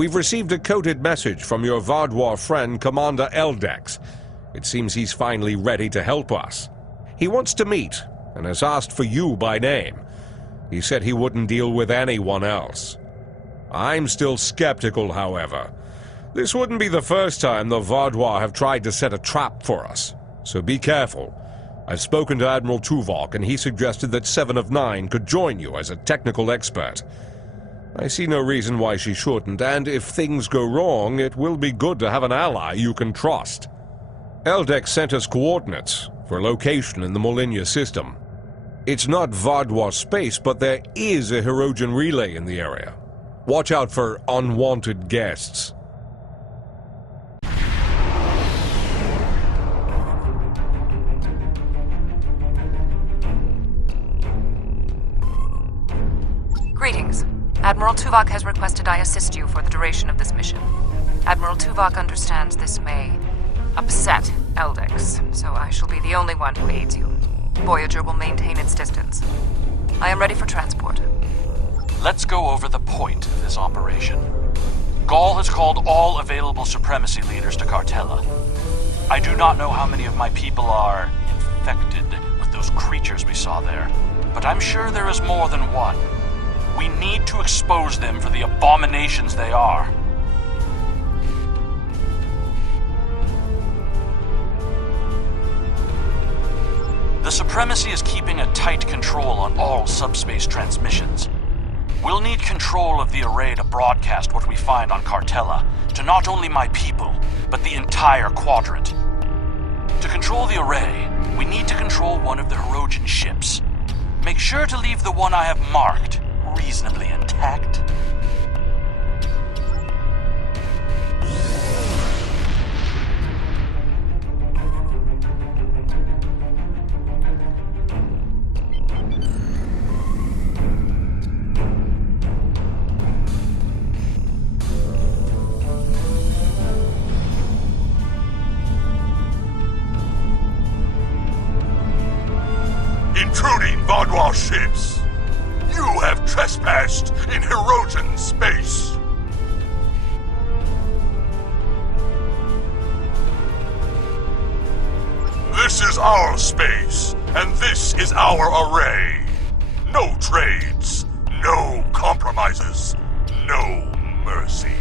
We've received a coded message from your Vardwar friend, Commander Eldex. It seems he's finally ready to help us. He wants to meet, and has asked for you by name. He said he wouldn't deal with anyone else. I'm still skeptical, however. This wouldn't be the first time the Vardwar have tried to set a trap for us, so be careful. I've spoken to Admiral Tuvok, and he suggested that 7 of 9 could join you as a technical expert. I see no reason why she shouldn't, and if things go wrong, it will be good to have an ally you can trust. Eldex sent us coordinates for location in the Molinia system. It's not Vardwar space, but there is a Hirogen relay in the area. Watch out for unwanted guests. Greetings. Admiral Tuvok has requested I assist you for the duration of this mission. Admiral Tuvok understands this may upset Eldex, so I shall be the only one who aids you. Voyager will maintain its distance. I am ready for transport. Let's go over the point of this operation. Ghaul has called all available supremacy leaders to Cartella. I do not know how many of my people are infected with those creatures we saw there, but I'm sure there is more than one. We need to expose them for the abominations they are. The Supremacy is keeping a tight control on all subspace transmissions. We'll need control of the array to broadcast what we find on Cartella to not only my people, but the entire quadrant. To control the array, we need to control one of the Hirogen ships. Make sure to leave the one I have marked reasonably intact. Intruding Vardwar ships! You have trespassed in Hirogen space! This is our space, and this is our array. No trades, no compromises, no mercy.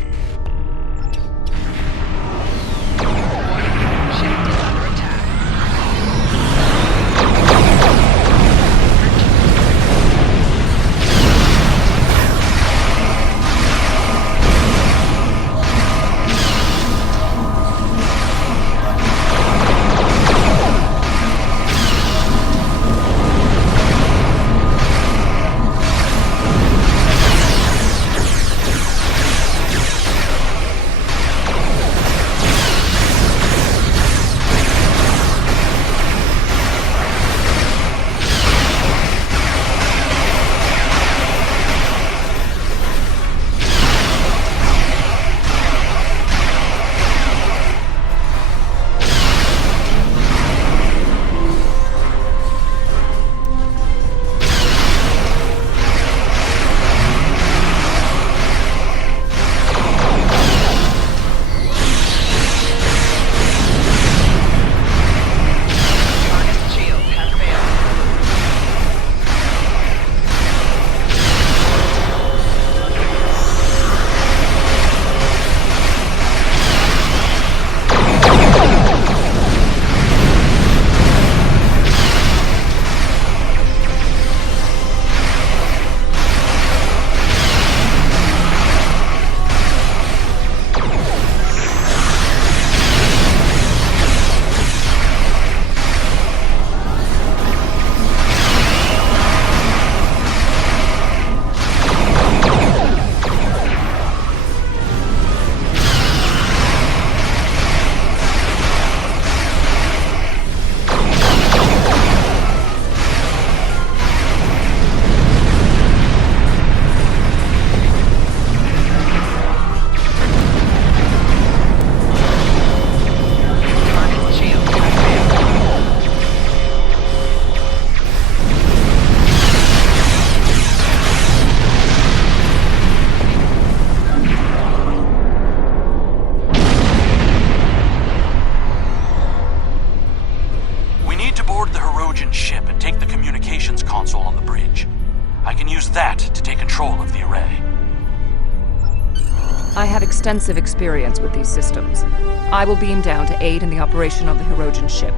I have extensive experience with these systems. I will beam down to aid in the operation of the Hirogen ship.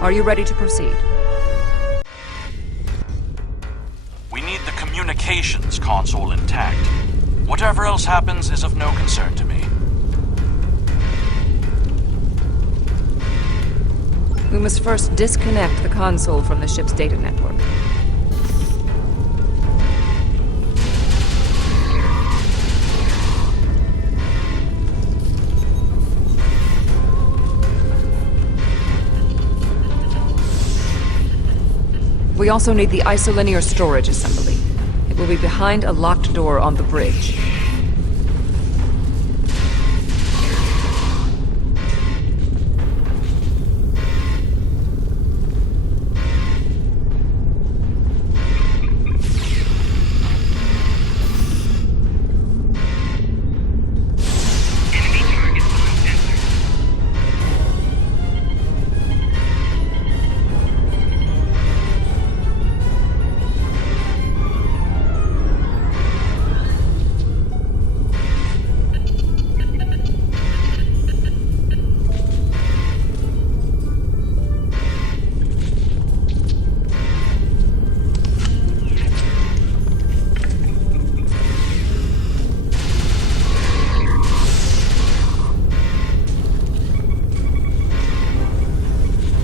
Are you ready to proceed? We need the communications console intact. Whatever else happens is of no concern to me. We must first disconnect the console from the ship's data network. We also need the isolinear storage assembly. It will be behind a locked door on the bridge.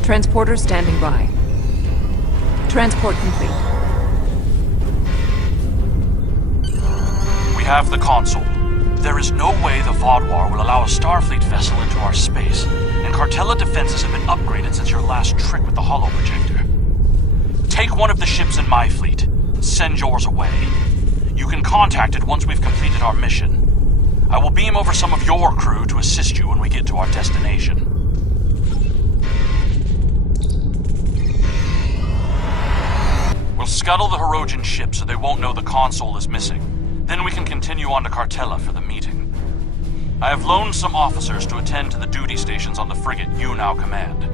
Transporter standing by. Transport complete. We have the console. There is no way the Vaadwaur will allow a Starfleet vessel into our space, and Cartella defenses have been upgraded since your last trick with the holo projector. Take one of the ships in my fleet. Send yours away. You can contact it once we've completed our mission. I will beam over some of your crew to assist you when we get to our destination. We'll scuttle the Hirogen ship so they won't know the console is missing. Then we can continue on to Cartella for the meeting. I have loaned some officers to attend to the duty stations on the frigate you now command.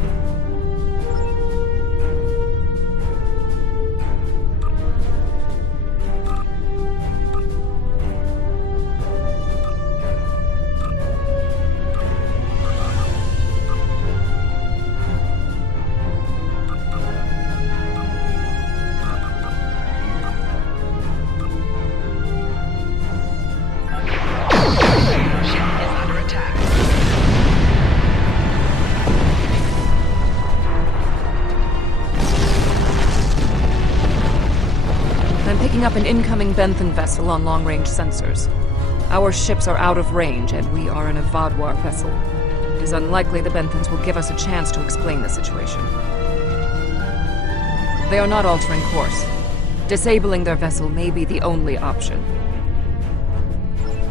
Picking up an incoming Benthan vessel on long-range sensors. Our ships are out of range, and we are in a Vaadwaur vessel. It is unlikely the Benthans will give us a chance to explain the situation. They are not altering course. Disabling their vessel may be the only option.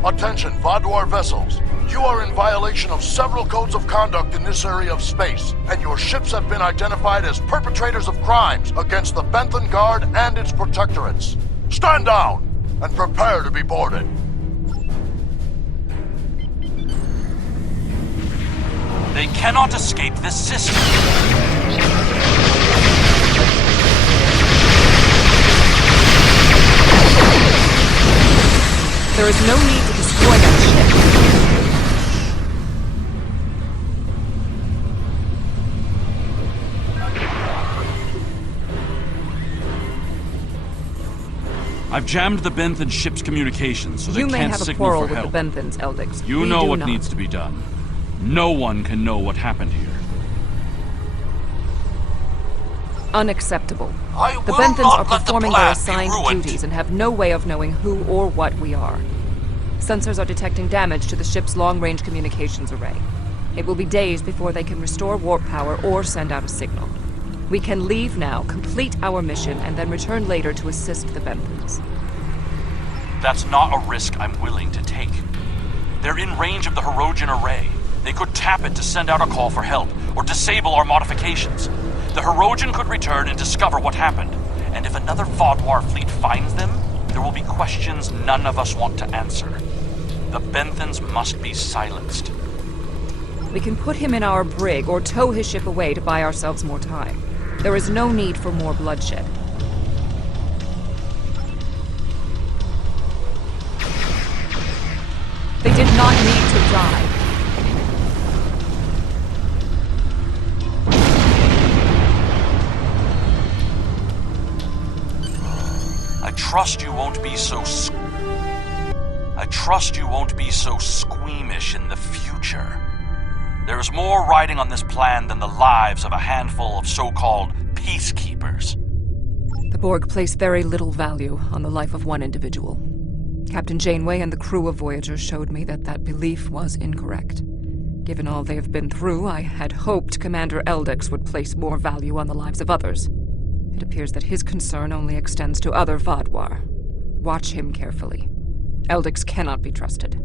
Attention, Vaadwaur vessels. You are in violation of several codes of conduct in this area of space, and your ships have been identified as perpetrators of crimes against the Benthan Guard and its protectorates. Stand down and prepare to be boarded. They cannot escape this system. There is no need to destroy that ship. I've jammed the Benthan ship's communications so they You may can't have a signal quarrel for with help. the Benthans, Eldix. You We know do what not. needs to be done. No one can know what happened here. Unacceptable. I The will Benthans not are let the performing their plan be assigned ruined. duties and have no way of knowing who or what we are. Sensors are detecting damage to the ship's long-range communications array. It will be days before they can restore warp power or send out a signal. We can leave now, complete our mission, and then return later to assist the Benthans. That's not a risk I'm willing to take. They're in range of the Hirogen array. They could tap it to send out a call for help, or disable our modifications. The Hirogen could return and discover what happened. And if another Vaadwaur fleet finds them, there will be questions none of us want to answer. The Benthans must be silenced. We can put him in our brig or tow his ship away to buy ourselves more time. There is no need for more bloodshed. They did die. I trust you won't be so squeamish in the future. There is more riding on this plan than the lives of a handful of so-called peacekeepers. The Borg place very little value on the life of one individual. Captain Janeway and the crew of Voyager showed me that that belief was incorrect. Given all they have been through, I had hoped Commander Eldex would place more value on the lives of others. It appears that his concern only extends to other Vaadwaur. Watch him carefully. Eldex cannot be trusted.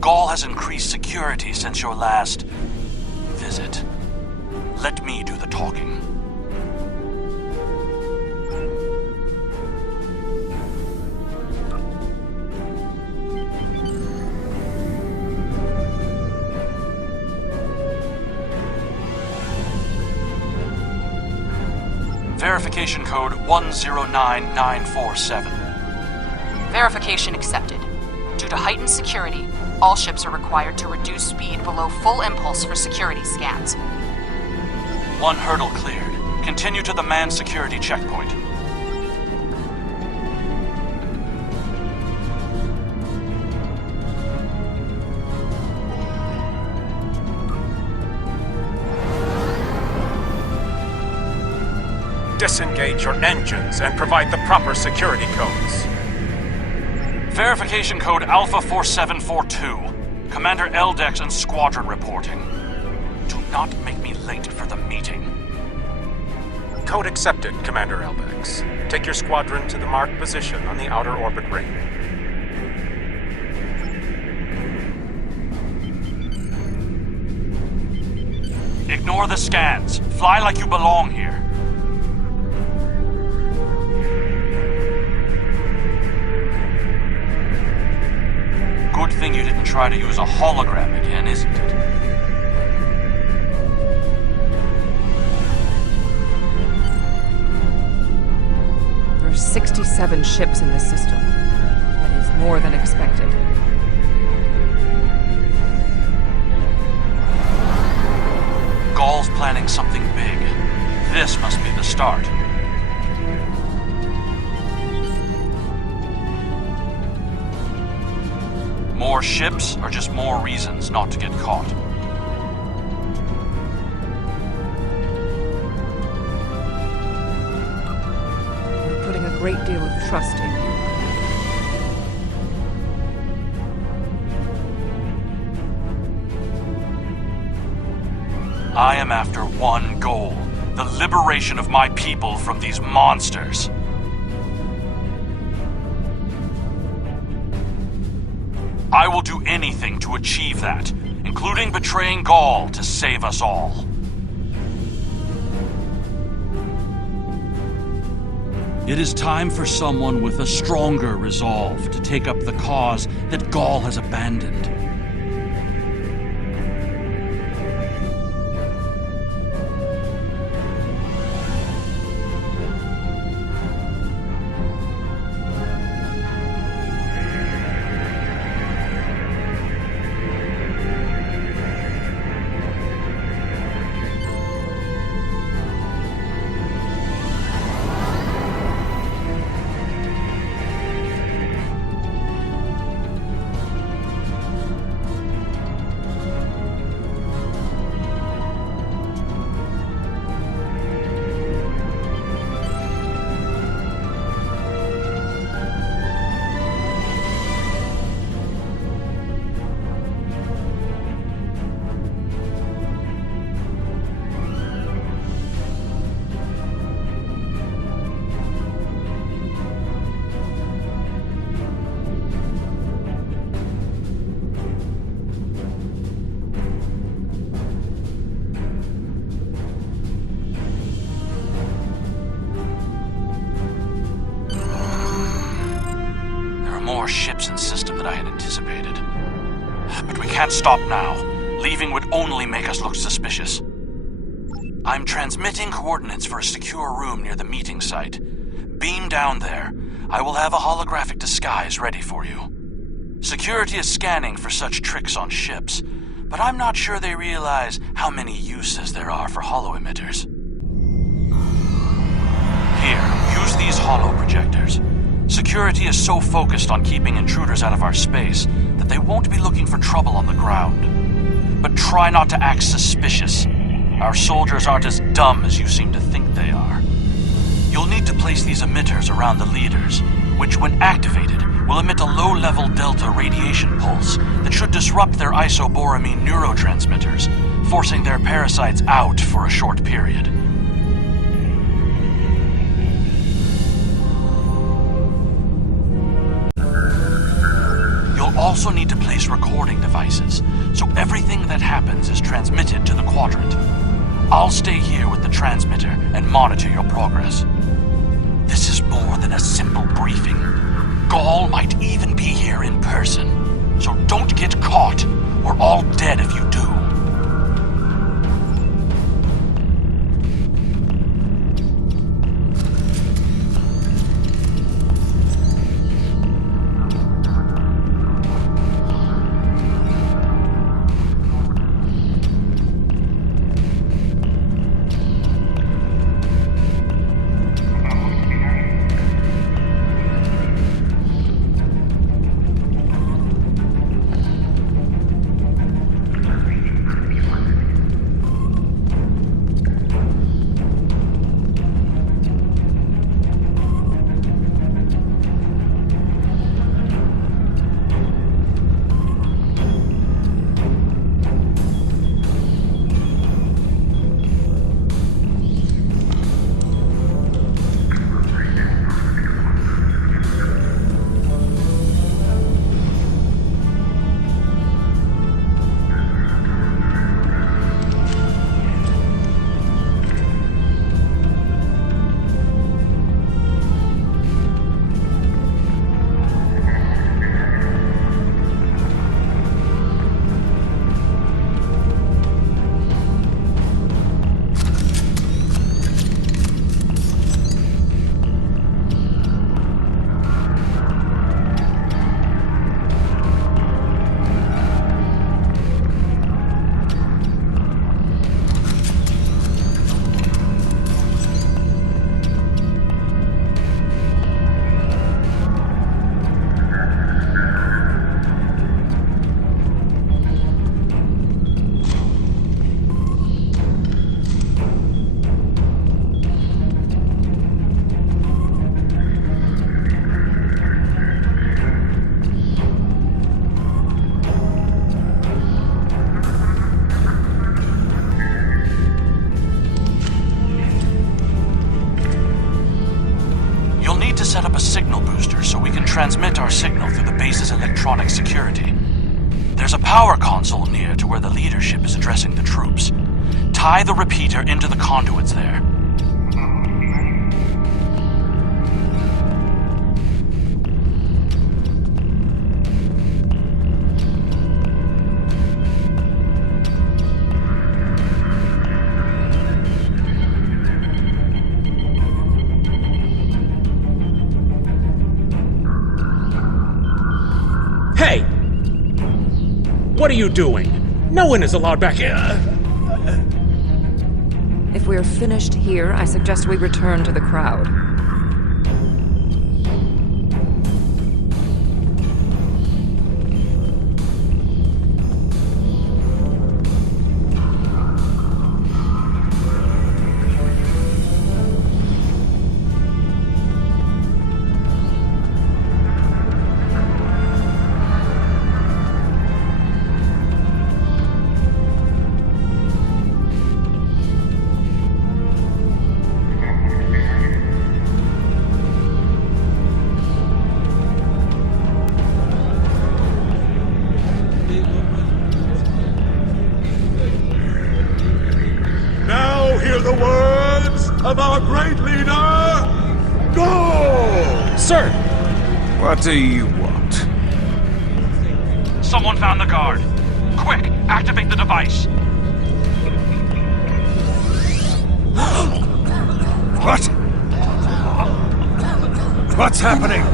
Gaul has increased security since your last visit. Let me do the talking. Verification code 109947. Verification accepted. Due to heightened security, all ships are required to reduce speed below full impulse for security scans. One hurdle cleared. Continue to the manned security checkpoint. Disengage your engines and provide the proper security codes. Verification code Alpha 4742. Commander Eldex and Squadron reporting. Do not make me late for the meeting. Code accepted, Commander Eldex. Take your squadron to the marked position on the outer orbit ring. Ignore the scans. Fly like you belong here. Good thing you didn't try to use a hologram again, isn't it? There are 67 ships in this system. That is more than expected. Gaul's planning something big. This must be the start. More ships are just more reasons not to get caught. We're putting a great deal of trust in you. I am after one goal: the liberation of my people from these monsters. I will do anything to achieve that, including betraying Gaul to save us all. It is time for someone with a stronger resolve to take up the cause that Gaul has abandoned. More ships and system than I had anticipated. But we can't stop now. Leaving would only make us look suspicious. I'm transmitting coordinates for a secure room near the meeting site. Beam down there. I will have a holographic disguise ready for you. Security is scanning for such tricks on ships, but I'm not sure they realize how many uses there are for holo emitters. Here, use these holo projectors. Security is so focused on keeping intruders out of our space that they won't be looking for trouble on the ground. But try not to act suspicious. Our soldiers aren't as dumb as you seem to think they are. You'll need to place these emitters around the leaders, which when activated will emit a low-level delta radiation pulse that should disrupt their isoboramine neurotransmitters, forcing their parasites out for a short period. You'll also need to place recording devices, so everything that happens is transmitted to the quadrant. I'll stay here with the transmitter and monitor your progress. This is more than a simple briefing. Gaul might even be here in person, so don't get caught. We're all dead if you do. Set up a signal booster so we can transmit our signal through the base's electronic security. There's a power console near to where the leadership is addressing the troops. Tie the repeater into the conduits there. Hey! What are you doing? No one is allowed back here. If we're finished here, I suggest we return to the crowd. The words of our great leader, Gaul! Sir! What do you want? Someone found the guard. Quick, activate the device. device. What? What's happening?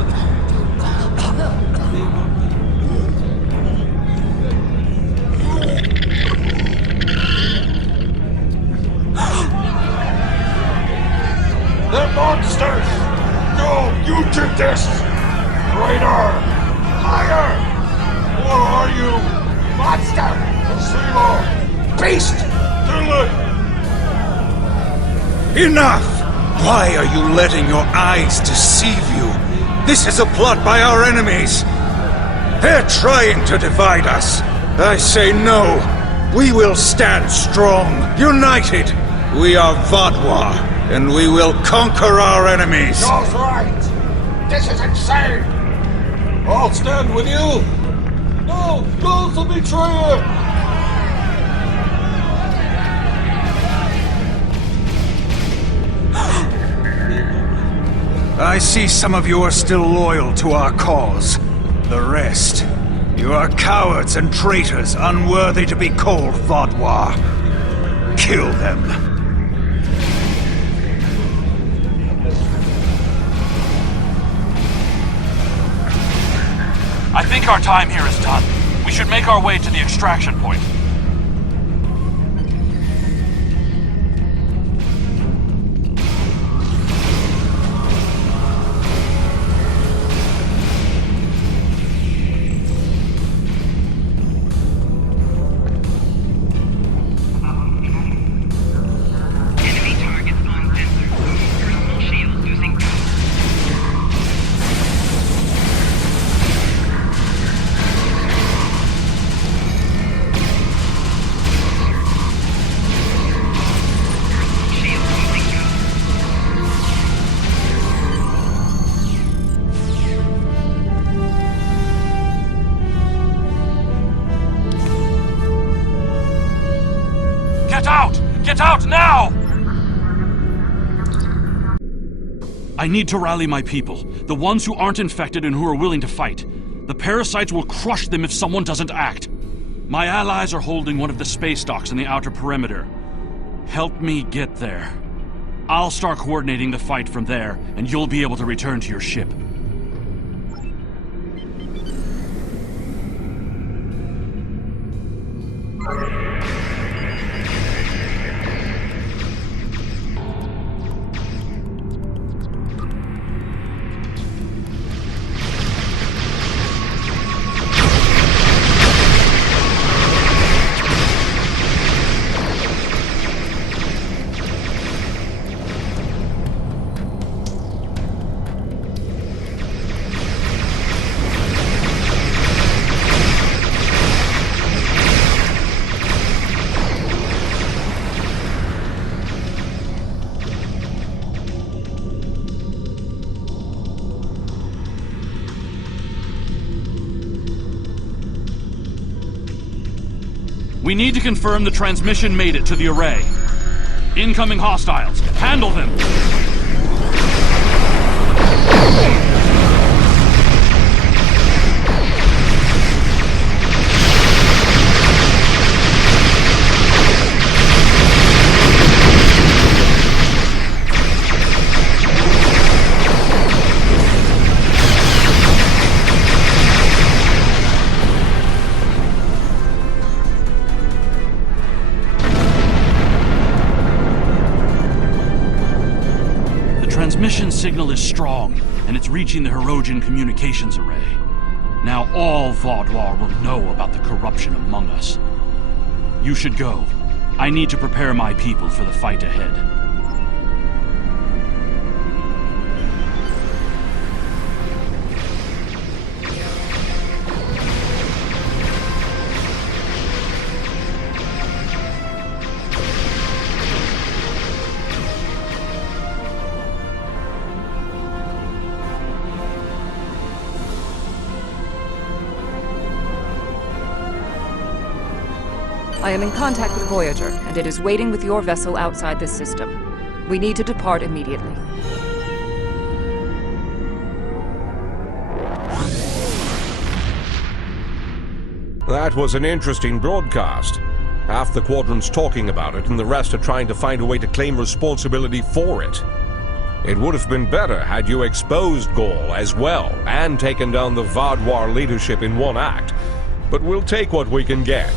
They're monsters! No, you did this! Traitor! Liar! Who are you? Monster! Zero! Beast! Kill it! Enough! Why are you letting your eyes deceive you? This is a plot by our enemies. They're trying to divide us. I say no. We will stand strong, united. We are Vodwa, and we will conquer our enemies. Joe's right! This is insane! I'll stand with you! No! Joe's the betrayer! I see some of you are still loyal to our cause. The rest, you are cowards and traitors unworthy to be called Vodwa. Kill them. I think our time here is done. We should make our way to the extraction point. Get out! Get out now! I need to rally my people. The ones who aren't infected and who are willing to fight. The parasites will crush them if someone doesn't act. My allies are holding one of the space docks in the outer perimeter. Help me get there. I'll start coordinating the fight from there, and you'll be able to return to your ship. We need to confirm the transmission made it to the array. Incoming hostiles. Handle them! Transmission signal is strong, and it's reaching the Hirogen communications array. Now all Vodwar will know about the corruption among us. You should go. I need to prepare my people for the fight ahead. I am in contact with Voyager, and it is waiting with your vessel outside this system. We need to depart immediately. That was an interesting broadcast. Half the Quadrant's talking about it, and the rest are trying to find a way to claim responsibility for it. It would have been better had you exposed Gaul as well, and taken down the Vaadwaur leadership in one act. But we'll take what we can get.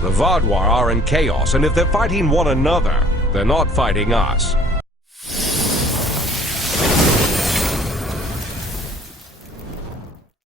The Vaadwaur are in chaos, and if they're fighting one another, they're not fighting us.